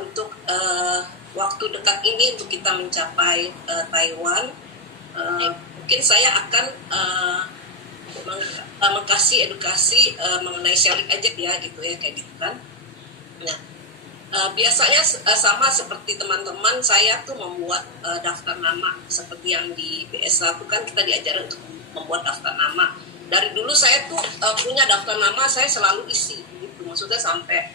untuk waktu dekat ini untuk kita mencapai Taiwan, mungkin saya akan mengkasih edukasi mengenai sharing aja ya gitu ya, kayak gitu kan. Nah, biasanya sama seperti teman-teman, saya tuh membuat daftar nama seperti yang di BSA itu kan kita diajarin untuk membuat daftar nama. Dari dulu saya tuh punya daftar nama, saya selalu isi gitu, maksudnya sampai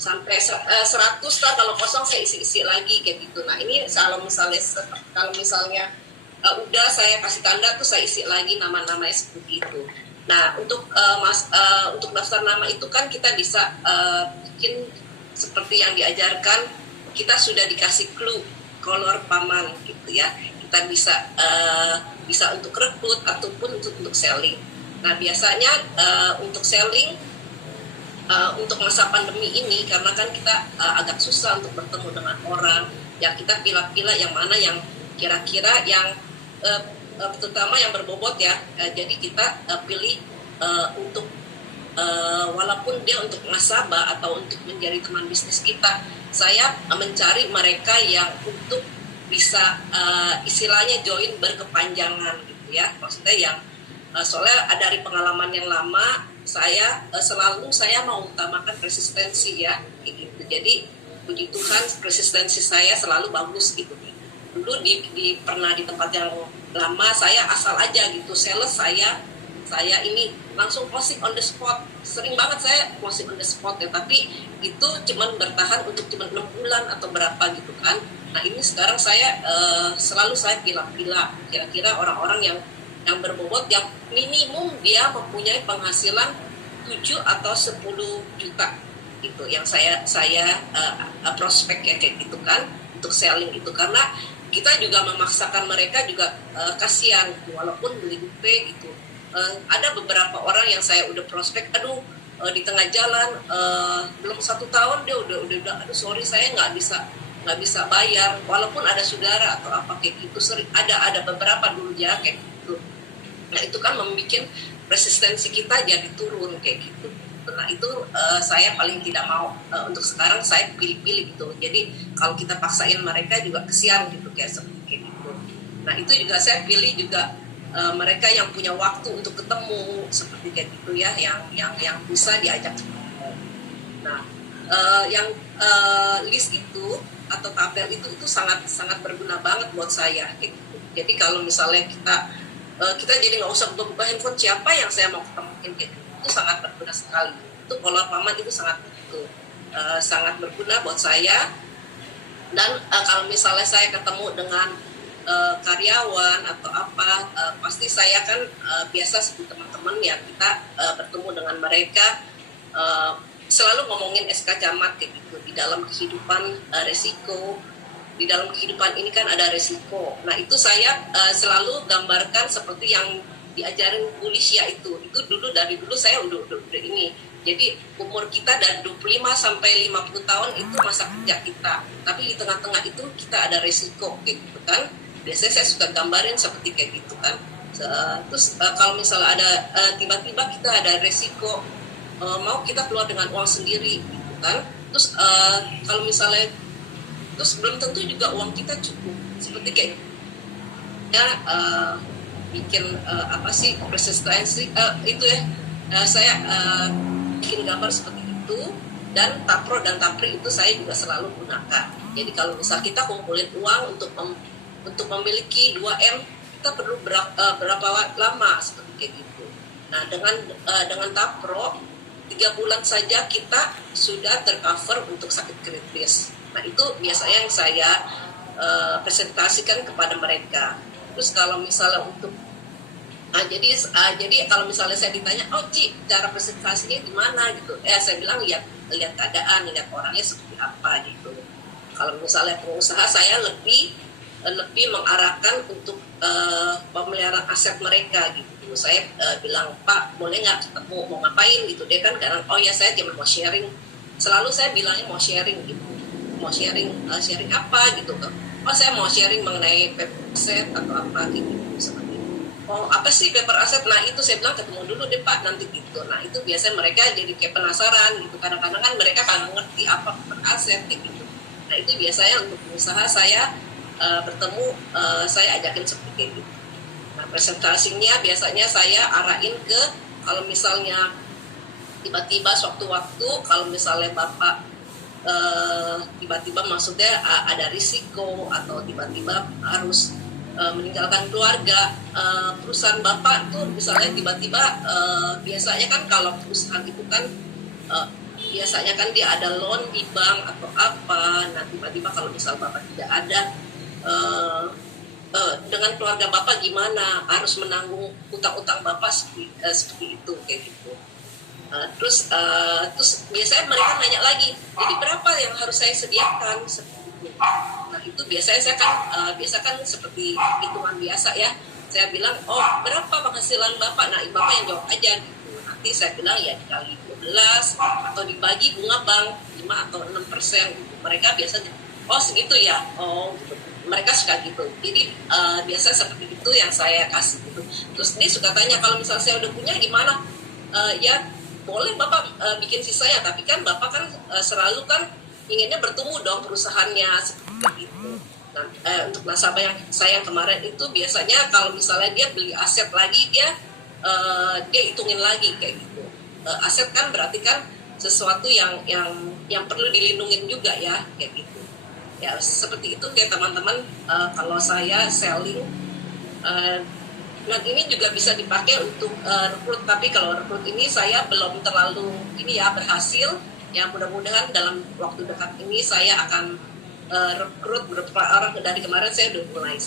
100 lah, kalau kosong saya isi lagi kayak gitu. Nah ini kalau misalnya udah saya kasih tanda tuh saya isi lagi nama-namanya seperti itu. Nah untuk untuk daftar nama itu kan kita bisa bikin seperti yang diajarkan, kita sudah dikasih clue kolor paman gitu ya. Kita bisa untuk rekrut ataupun untuk selling. Nah biasanya untuk selling untuk masa pandemi ini, karena kan kita agak susah untuk bertemu dengan orang, ya kita pilih-pilih yang mana yang kira-kira yang terutama yang berbobot ya. Jadi kita pilih untuk walaupun dia untuk nasabah atau untuk menjadi teman bisnis kita, saya mencari mereka yang untuk bisa istilahnya join berkepanjangan gitu ya. Maksudnya yang soalnya dari pengalaman yang lama, saya selalu mau utamakan resistensi ya gitu. Jadi puji Tuhan resistensi saya selalu bagus gitu. Dulu pernah di tempat yang lama saya asal aja gitu, sales saya ini langsung closing on the spot. Sering banget saya closing on the spot ya, tapi itu cuman bertahan untuk cuma 6 bulan atau berapa gitu kan. Nah ini sekarang saya selalu saya pilih-pilih kira-kira orang-orang yang berbobot, yang minimum dia mempunyai penghasilan 7 atau 10 juta itu yang saya prospek ya kayak gitu kan, untuk selling itu. Karena kita juga memaksakan mereka juga kasihan gitu, walaupun beli UP gitu. Ada beberapa orang yang saya udah prospek, di tengah jalan belum 1 tahun dia udah aduh sorry saya nggak bisa bayar, walaupun ada saudara atau apa kayak gitu. Sering ada beberapa dulu ya kayak gitu. Nah itu kan membuat resistensi kita jadi turun kayak gitu. Nah itu saya paling tidak mau. Untuk sekarang saya pilih-pilih gitu. Jadi kalau kita paksain mereka juga kesian gitu kayak seperti gitu. Nah itu juga saya pilih juga mereka yang punya waktu untuk ketemu seperti kayak gitu ya, yang bisa diajak ketemu. Nah yang list itu atau tabel itu sangat berguna banget buat saya kayak gitu. Jadi kalau misalnya kita jadi nggak usah buka handphone siapa yang saya mau ketemuin gitu, itu sangat berguna sekali. Itu kolor paman itu sangat berguna buat saya. Dan kalau misalnya saya ketemu dengan karyawan atau apa, pasti saya kan biasa seperti teman-teman ya, kita bertemu dengan mereka selalu ngomongin SK Camat gitu. Di dalam kehidupan resiko, di dalam kehidupan ini kan ada resiko. Nah itu saya selalu gambarkan seperti yang diajarin Bu Lisya itu dari dulu saya udah ini. Jadi umur kita dari 25 sampai 50 tahun itu masa kerja kita, tapi di tengah-tengah itu kita ada resiko gitu kan. Biasanya saya suka gambarin seperti kayak gitu kan. Terus kalau misalnya ada tiba-tiba kita ada resiko, mau kita keluar dengan uang sendiri gitu kan. Terus kalau misalnya terus belum tentu juga uang kita cukup, seperti kayak ya bikin resistensi itu ya, saya bikin gambar seperti itu. Dan tapro dan tapri itu saya juga selalu gunakan. Jadi kalau misal kita kumpulin uang untuk memiliki 2M, kita perlu berapa lama seperti kayak gitu. Nah dengan tapro 3 bulan saja kita sudah tercover untuk sakit kritis. Nah itu biasanya yang saya presentasikan kepada mereka. Terus kalau misalnya untuk jadi kalau misalnya saya ditanya, Ci, cara presentasinya gimana gitu, saya bilang lihat keadaan, lihat orangnya seperti apa gitu. Kalau misalnya pengusaha, saya lebih mengarahkan untuk pemeliharaan aset mereka gitu. Saya bilang, Pak boleh nggak ketemu, mau ngapain gitu. Dia kan kadang, oh ya saya cuma mau sharing. Selalu saya bilangnya mau sharing gitu. Mau sharing apa gitu. Oh saya mau sharing mengenai paper aset atau apa gitu seperti itu. Oh apa sih paper aset? Nah itu saya bilang ketemu dulu deh Pak nanti gitu. Nah itu biasanya mereka jadi kayak penasaran gitu. Kadang-kadang kan mereka kadang ngerti apa paper aset gitu. Nah itu biasanya untuk pengusaha saya bertemu, saya ajakin seperti itu. Nah presentasinya biasanya saya arahin ke, kalau misalnya tiba-tiba sewaktu-waktu, kalau misalnya Bapak tiba-tiba maksudnya ada risiko atau tiba-tiba harus meninggalkan keluarga, perusahaan Bapak tuh misalnya tiba-tiba, biasanya kan kalau perusahaan itu kan biasanya kan dia ada loan di bank atau apa. Nah tiba-tiba kalau misal Bapak tidak ada, dengan keluarga Bapak gimana, harus menanggung utang-utang Bapak seperti itu kayak gitu. Terus biasanya mereka nanya lagi, jadi berapa yang harus saya sediakan seperti itu. Nah itu biasanya saya kan biasa kan seperti hitungan biasa ya, saya bilang oh berapa penghasilan Bapak, nah Bapak yang jawab aja gitu. Nanti saya bilang ya dikali 12 atau dibagi bunga bank 5 atau 6%. Mereka biasanya oh segitu ya, oh gitu. Mereka suka gitu. Jadi biasa seperti itu yang saya kasih gitu. Terus dia suka tanya, kalau misalnya saya udah punya gimana? Ya boleh Bapak bikin sisanya, tapi kan Bapak kan selalu kan inginnya bertumbuh dong perusahaannya seperti itu. Nah, untuk nasabah yang saya kemarin itu biasanya kalau misalnya dia beli aset lagi, dia hitungin lagi kayak gitu. Aset kan berarti kan sesuatu yang perlu dilindungin juga ya kayak gitu. Ya seperti itu kayak teman-teman, kalau saya selling. Nah ini juga bisa dipakai untuk rekrut, tapi kalau rekrut ini saya belum terlalu ini ya berhasil. Ya mudah-mudahan dalam waktu dekat ini saya akan rekrut beberapa orang. Dari kemarin saya udah mulai.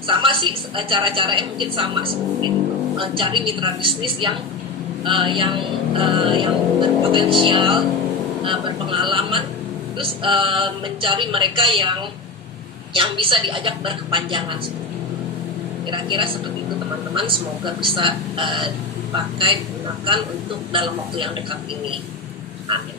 Sama sih cara-caranya mungkin sama seperti itu. Cari mitra bisnis yang berpotensial, berpengalaman, terus mencari mereka yang bisa diajak berkepanjangan. Kira-kira seperti itu teman-teman, semoga bisa dipakai, digunakan untuk dalam waktu yang dekat ini. Amin.